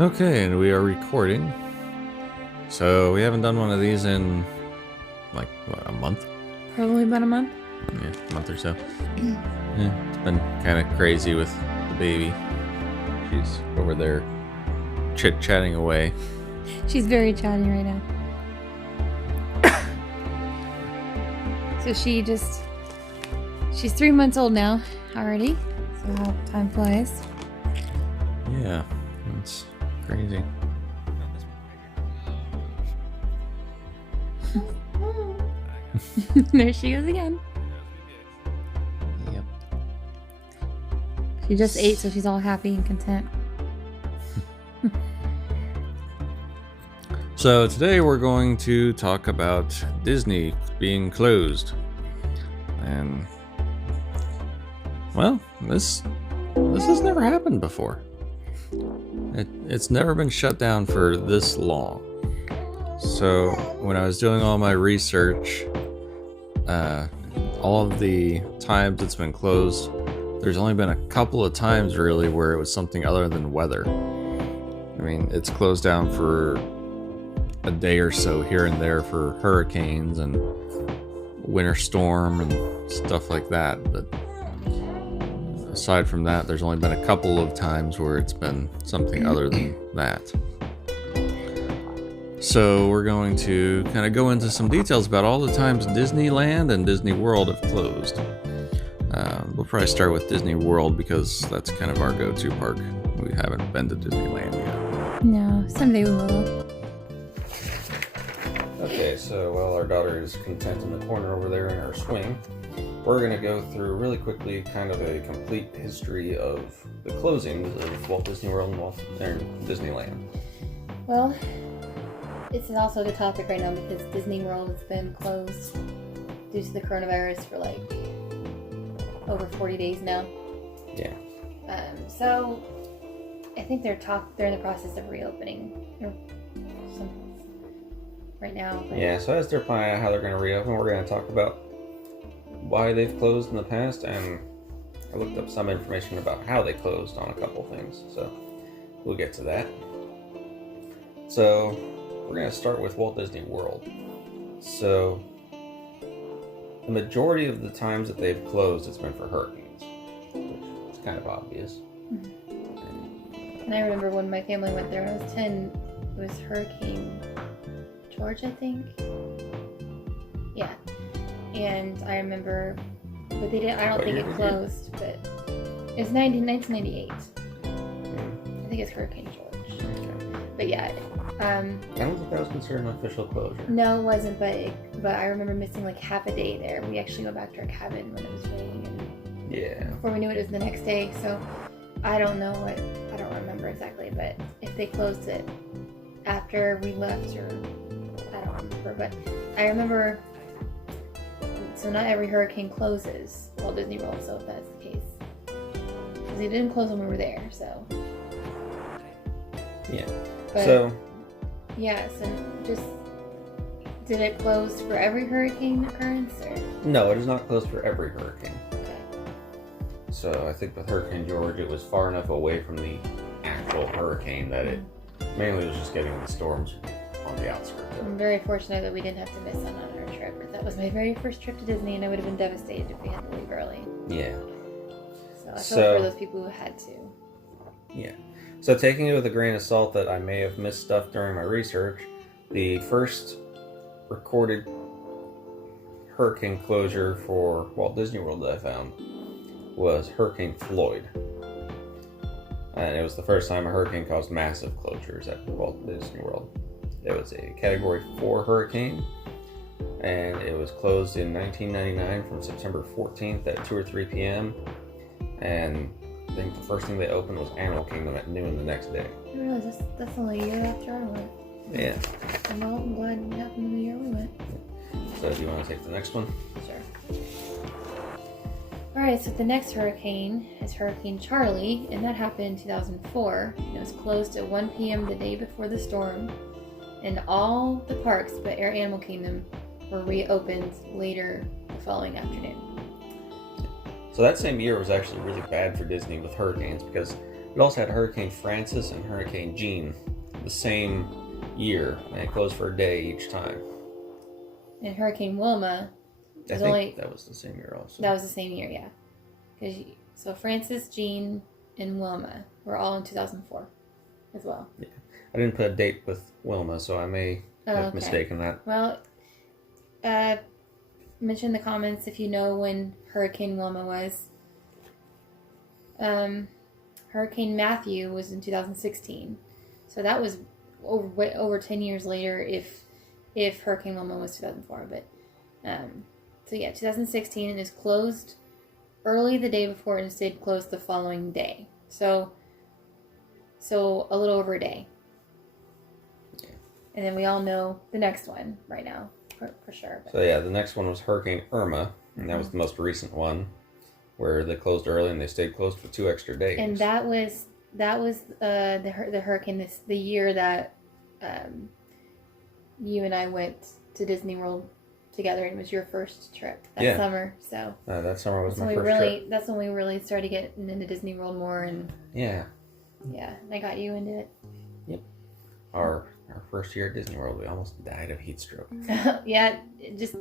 Okay, and we are recording. So we haven't done one of these in like what, a month? Probably about a month. Yeah, a month or so. Yeah, it's been kind of crazy with the baby. She's over there chit-chatting away. She's very chatty right now. So she's 3 months old now already. So how time flies. Yeah, it's crazy. There she goes again. Yep. She just ate, so she's all happy and content. So today we're going to talk about Disney being closed. And well, this has never happened before. It's never been shut down for this long. So when I was doing all my research, all of the times it's been closed, there's only been a couple of times really where it was something other than weather. I mean, it's closed down for a day or so here and there for hurricanes and winter storm and stuff like that, but aside from that, there's only been a couple of times where it's been something other than that. So we're going to kind of go into some details about all the times Disneyland and Disney World have closed. We'll probably start with Disney World because that's kind of our go-to park. We haven't been to Disneyland yet. No, someday we will. Okay, so while our daughter is content in the corner over there in her swing, we're going to go through really quickly kind of a complete history of the closings of Walt Disney World and Disneyland. Well, this is also a good topic right now because Disney World has been closed due to the coronavirus for like over 40 days now. Yeah. So I think they're in the process of reopening or something right now. But Yeah, so as they're planning out how they're going to reopen, we're going to talk about why they've closed in the past, and I looked up some information about how they closed on a couple things, so we'll get to that. So we're going to start with Walt Disney World. So the majority of the times that they've closed, it's been for hurricanes, which is kind of obvious. And I remember when my family went there when I was 10, it was Hurricane George, I think. Yeah. And I remember, but they didn't, I don't think it closed, but it was 1998. I think it's Hurricane George. Okay. But yeah. I don't think that was considered an official closure. No, it wasn't, but I remember missing like half a day there. We actually go back to our cabin when it was raining, and Yeah. before we knew it was the next day. So I don't remember exactly, but if they closed it after we left, or I don't remember, but I remember. So not every hurricane closes Walt Disney World, so if that's the case, because they didn't close when we were there. So Yeah. but, So yeah, so just did it close for every hurricane occurrence, or? no, it is not closed for every hurricane. Okay. So I think with Hurricane George, it was far enough away from the actual hurricane that it mainly was just getting the storms on the outskirts of it. I'm very fortunate that we didn't have to miss on our trip. That was my very first trip to Disney, and I would have been devastated if we had to leave early. Yeah. So I feel for those people who had to. Yeah. So taking it with a grain of salt that I may have missed stuff during my research, the first recorded hurricane closure for Walt Disney World that I found was Hurricane Floyd. And it was the first time a hurricane caused massive closures at Walt Disney World. It was a Category 4 hurricane, and it was closed in 1999 from September 14th at 2 or 3 p.m. And I think the first thing they opened was Animal Kingdom at noon the next day. I realize that's only a year after I went. Yeah. I'm glad it happened in the year we went. So do you want to take the next one? Sure. Alright, so the next hurricane is Hurricane Charley, and that happened in 2004. It was closed at 1 p.m. the day before the storm, and all the parks but Animal Kingdom were reopened later the following afternoon. So that same year was actually really bad for Disney with hurricanes because It also had Hurricane Francis and Hurricane Jean the same year, and it closed for a day each time. And Hurricane Wilma I think that was the same year also. That was the same year, yeah. So Francis, Jean, and Wilma were all in 2004 as well. Yeah. I didn't put a date with Wilma, so I may have mistaken that. Well, mention in the comments if you know when Hurricane Wilma was. Hurricane Matthew was in 2016. So that was over 10 years later if Hurricane Wilma was 2004. But, so yeah, 2016, and is closed early the day before and stayed closed the following day. So a little over a day. Yeah. And then we all know the next one right now, for sure. So yeah, the next one was Hurricane Irma, and that was the most recent one, where they closed early and they stayed closed for 2 extra days. And that was the hurricane the year that you and I went to Disney World together, and it was your first trip that summer. So that summer was my first trip. That's when we really started getting into Disney World more, and yeah, I got you into it. Yep. Our first year at Disney World, we almost died of heat stroke. Yeah, just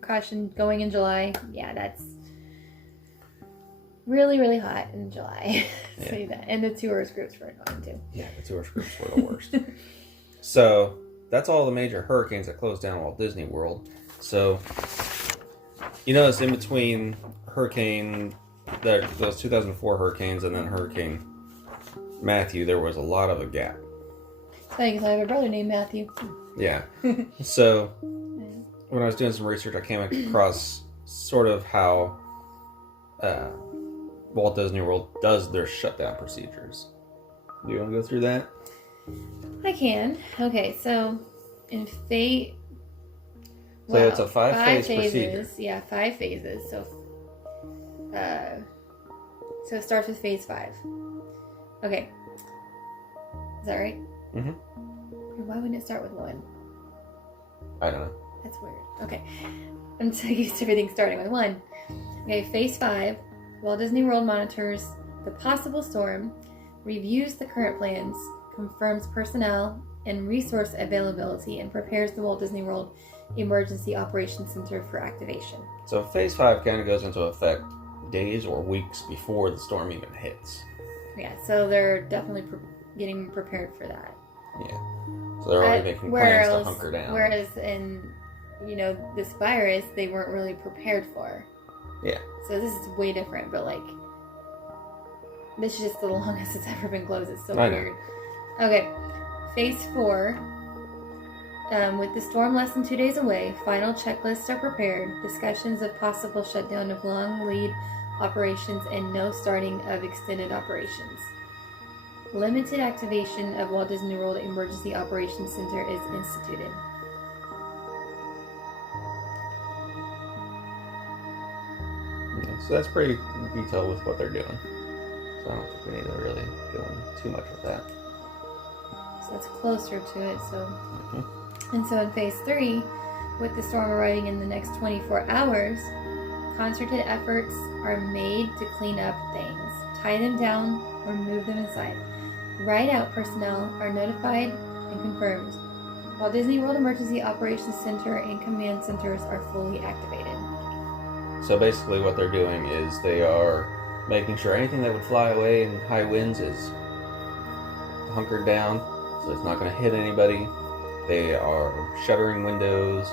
precaution going in July. Yeah, that's really, really hot in July. Say that. And the tourist groups were annoying too. Yeah, the tourist groups were the worst. So that's all the major hurricanes that closed down Walt Disney World. So you notice in between those 2004 hurricanes and then Hurricane Matthew, there was a lot of a gap. Funny because I have a brother named Matthew. Yeah. So when I was doing some research, I came across sort of how Walt Disney World does their shutdown procedures. Do you want to go through that? I can. Okay, so in it's a five-phase procedure. Yeah, 5 phases. So it starts with phase 5. Okay. Is that right? Mm-hmm. Why wouldn't it start with 1? I don't know. That's weird. Okay. I'm so used to everything starting with 1. Okay, phase 5. Walt Disney World monitors the possible storm, reviews the current plans, confirms personnel and resource availability, and prepares the Walt Disney World Emergency Operations Center for activation. So phase 5 kind of goes into effect days or weeks before the storm even hits. Yeah, so they're definitely getting prepared for that. Yeah. So they're already making plans to hunker down. Whereas in, this virus, they weren't really prepared for. Yeah. So this is way different, but this is just the longest it's ever been closed. It's so weird. Okay, phase 4. With the storm less than 2 days away, final checklists are prepared, discussions of possible shutdown of long lead operations, and no starting of extended operations. Limited activation of Walt Disney World Emergency Operations Center is instituted. Yeah, so that's pretty detailed with what they're doing. So I don't think we need to really go into too much with that. So that's closer to it. And so in phase 3, with the storm arriving in the next 24 hours, concerted efforts are made to clean up things, tie them down, or move them inside. Ride-out personnel are notified and confirmed, while Disney World Emergency Operations Center and Command Centers are fully activated. So basically what they're doing is they are making sure anything that would fly away in high winds is hunkered down, so it's not going to hit anybody. They are shuttering windows.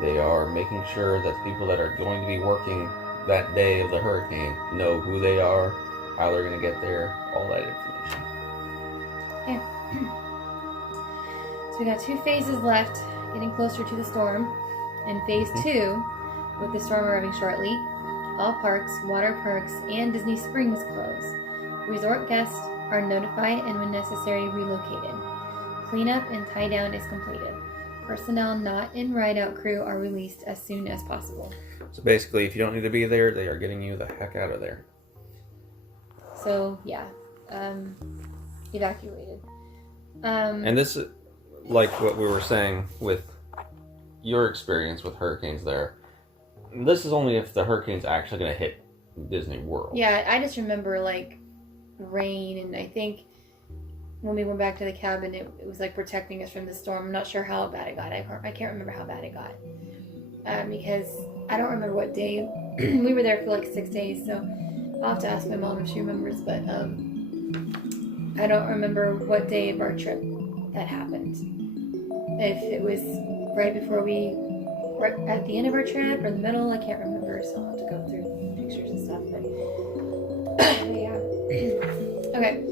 They are making sure that the people that are going to be working that day of the hurricane know who they are, how they're going to get there, all that information. Okay. So we got 2 phases left, getting closer to the storm. In phase 2, with the storm arriving shortly, all parks, water parks, and Disney Springs close. Resort guests are notified and, when necessary, relocated. Cleanup and tie down is completed. Personnel not in ride-out crew are released as soon as possible. So basically, if you don't need to be there, they are getting you the heck out of there. So, yeah. Evacuated. And this is like what we were saying with your experience with hurricanes there. This is only if the hurricane's actually going to hit Disney World. Yeah, I just remember, rain, and I think when we went back to the cabin, it was like protecting us from the storm. I'm not sure how bad it got. I can't remember how bad it got because I don't remember what day. We were there for like 6 days, so I'll have to ask my mom if she remembers. But I don't remember what day of our trip that happened. If it was right before right at the end of our trip or the middle, I can't remember. So I'll have to go through pictures and stuff. But yeah. Okay.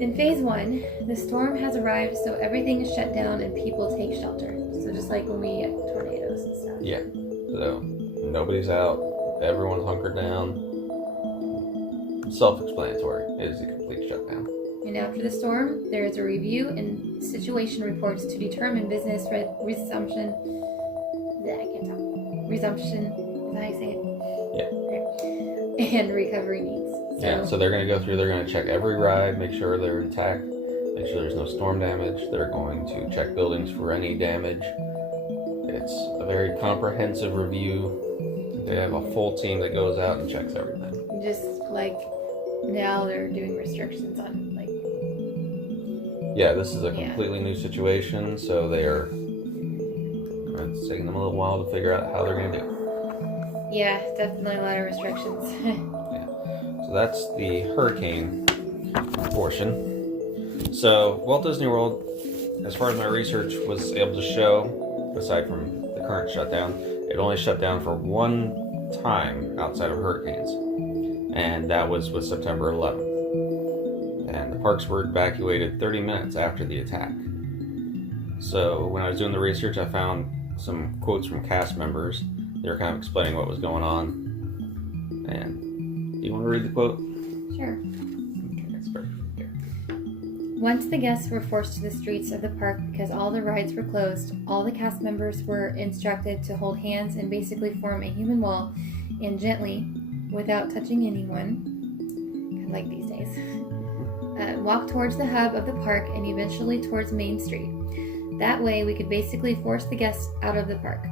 In phase 1, the storm has arrived, so everything is shut down and people take shelter. So just like when we get tornadoes and stuff. Yeah. So nobody's out. Everyone's hunkered down. Self-explanatory. It is a complete shutdown. And after the storm, there is a review and situation reports to determine business resumption. I can't talk. Resumption. Is that how you say it? Yeah. Okay. And recovery needs. So, yeah, so they're going to go through, they're going to check every ride, make sure they're intact, make sure there's no storm damage. They're going to check buildings for any damage. It's a very comprehensive review. They have a full team that goes out and checks everything. Just like now they're doing restrictions on like... Yeah, this is a completely new situation, so it's taking them a little while to figure out how they're going to do it. Yeah, definitely a lot of restrictions. So that's the hurricane portion. So Walt Disney World, as far as my research was able to show, aside from the current shutdown, it only shut down for one time outside of hurricanes. And that was with September 11th. And the parks were evacuated 30 minutes after the attack. So when I was doing the research, I found some quotes from cast members. They were kind of explaining what was going on. And do you want to read the quote? Sure. Okay, that's perfect. Okay. Once the guests were forced to the streets of the park because all the rides were closed, all the cast members were instructed to hold hands and basically form a human wall and gently, without touching anyone, kind of like these days, walk towards the hub of the park and eventually towards Main Street. That way we could basically force the guests out of the park.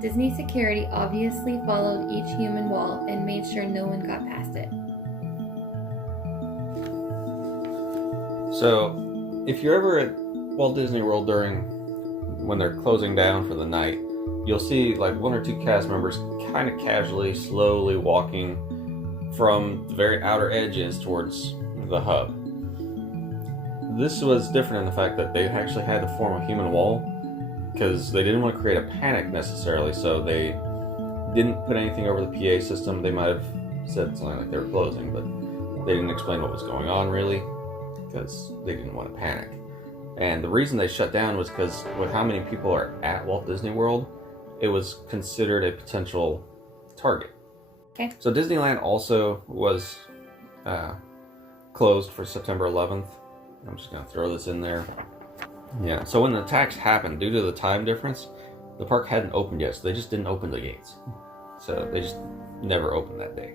Disney security obviously followed each human wall and made sure no one got past it. So, if you're ever at Walt Disney World when they're closing down for the night, you'll see like one or two cast members kind of casually, slowly walking from the very outer edges towards the hub. This was different in the fact that they actually had to form a human wall because they didn't want to create a panic necessarily, so they didn't put anything over the PA system. They might have said something like they were closing, but they didn't explain what was going on really because they didn't want to panic. And the reason they shut down was because with how many people are at Walt Disney World, it was considered a potential target. Okay. So Disneyland also was closed for September 11th. I'm just going to throw this in there. Yeah, so when the attacks happened, due to the time difference, the park hadn't opened yet, so they just didn't open the gates. So they just never opened that day.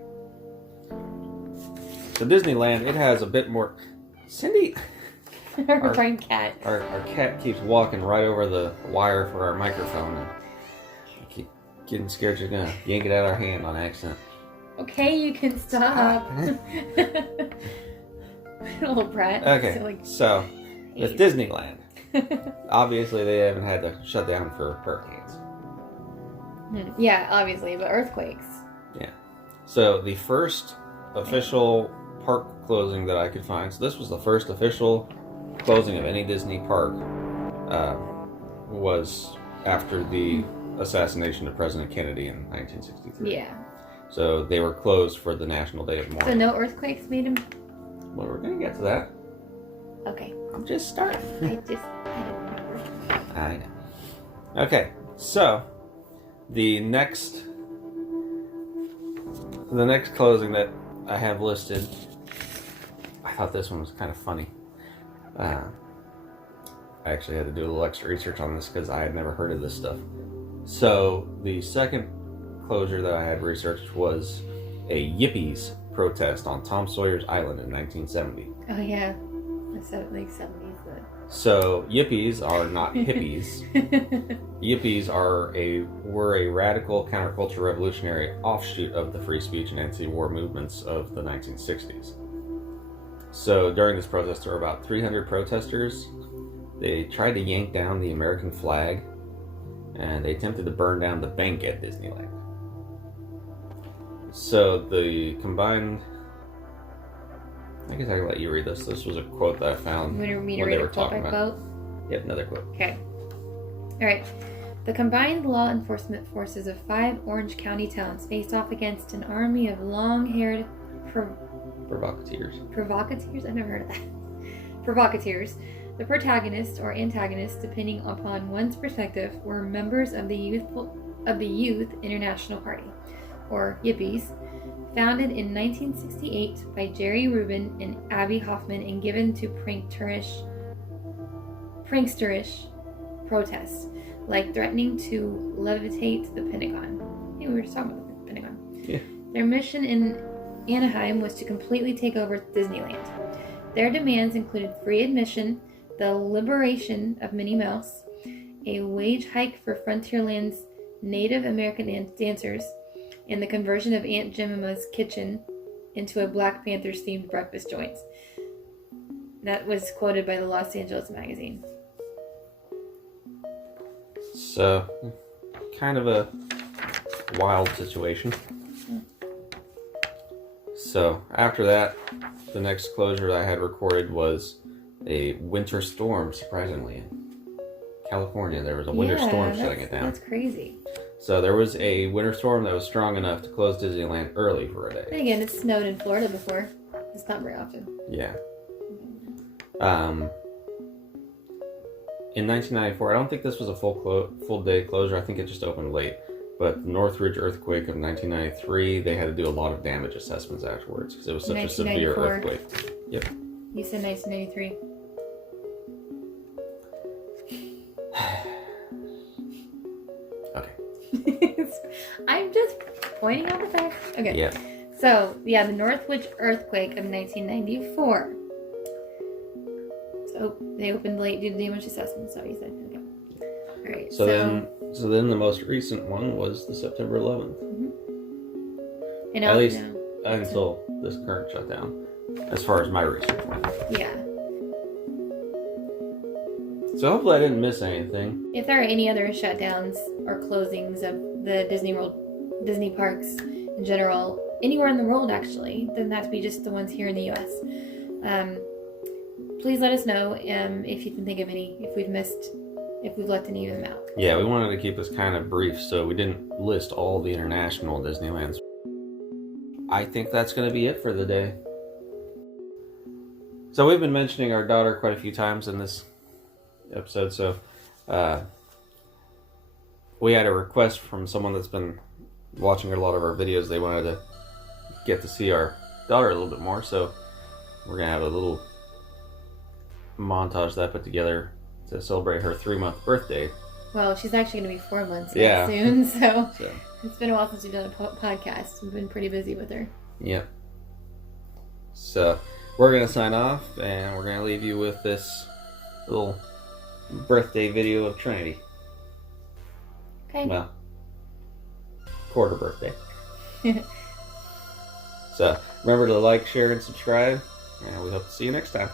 So Disneyland, it has a bit more... Cindy... Our cat. Our cat keeps walking right over the wire for our microphone, and I keep getting scared she's going to yank it out of our hand on accident. Okay, you can stop. Little brat. Okay, so with Disneyland, obviously they haven't had to shut down for hurricanes. Yeah, obviously, but earthquakes. Yeah. So the first official park closing that I could find, so this was the first official closing of any Disney park, was after the assassination of President Kennedy in 1963. Yeah. So they were closed for the National Day of Mourning. So no earthquakes made him? Well, we're going to get to that. Okay. I'm just starting. I didn't remember. I know. Okay, so the next closing that I have listed, I thought this one was kind of funny. I actually had to do a little extra research on this because I had never heard of this stuff. So the second closure that I had researched was a Yippies protest on Tom Sawyer's Island in 1970. Oh yeah, like 70s. But... So Yippies are not hippies. Yippies were a radical counterculture revolutionary offshoot of the free speech and anti-war movements of the 1960s. So during this protest, there were about 300 protesters. They tried to yank down the American flag, and they attempted to burn down the bank at Disneyland. So the combined... I guess I can let you read this. This was a quote that I found You want me to when read they a were quote talking by about. quote? Yep, another quote. Okay. All right. The combined law enforcement forces of 5 Orange County towns faced off against an army of long-haired Provocateurs. provocateurs. I've never heard of that. Provocateurs. The protagonists or antagonists, depending upon one's perspective, were members of the Youth International Party, or Yippies, founded in 1968 by Jerry Rubin and Abby Hoffman and given to pranksterish protests, like threatening to levitate the Pentagon. Hey, we were just talking about the Pentagon. Yeah. Their mission in Anaheim was to completely take over Disneyland. Their demands included free admission, the liberation of Minnie Mouse, a wage hike for Frontierland's Native American dancers, and the conversion of Aunt Jemima's kitchen into a Black Panthers themed breakfast joint. That was quoted by the Los Angeles Magazine. So, kind of a wild situation. So, after that, the next closure I had recorded was a winter storm, surprisingly. In California, there was a winter storm shutting it down. That's crazy. So, there was a winter storm that was strong enough to close Disneyland early for a day. And again, it's snowed in Florida before. It's not very often. Yeah. In 1994, I don't think this was a full day closure. I think it just opened late. But the Northridge earthquake of 1993, they had to do a lot of damage assessments afterwards because it was such a severe earthquake. Yep. You said 1993. Okay. I'm just pointing out the facts. Okay. Yeah. So, yeah, the Northridge earthquake of 1994. So, they opened late due to damage assessment, so you said. Okay. All right. So then the most recent one was the September 11th. And At least until this current shutdown, as far as my research went. Yeah. So hopefully I didn't miss anything. If there are any other shutdowns or closings of the Disney parks in general, anywhere in the world actually, doesn't have to be just the ones here in the U.S. Please let us know if you can think of any, if we've left any of them out. Yeah, we wanted to keep this kind of brief, so we didn't list all the international Disneylands. I think that's going to be it for the day. So we've been mentioning our daughter quite a few times in this episode, so we had a request from someone that's been watching a lot of our videos. They wanted to get to see our daughter a little bit more, so we're going to have a little montage that I put together to celebrate her 3-month birthday. Well, she's actually going to be 4 months soon, so it's been a while since we've done a podcast. We've been pretty busy with her. Yep. So we're going to sign off, and we're going to leave you with this little birthday video of Trinity. Okay. Well, quarter birthday. So remember to like, share, and subscribe, and we hope to see you next time.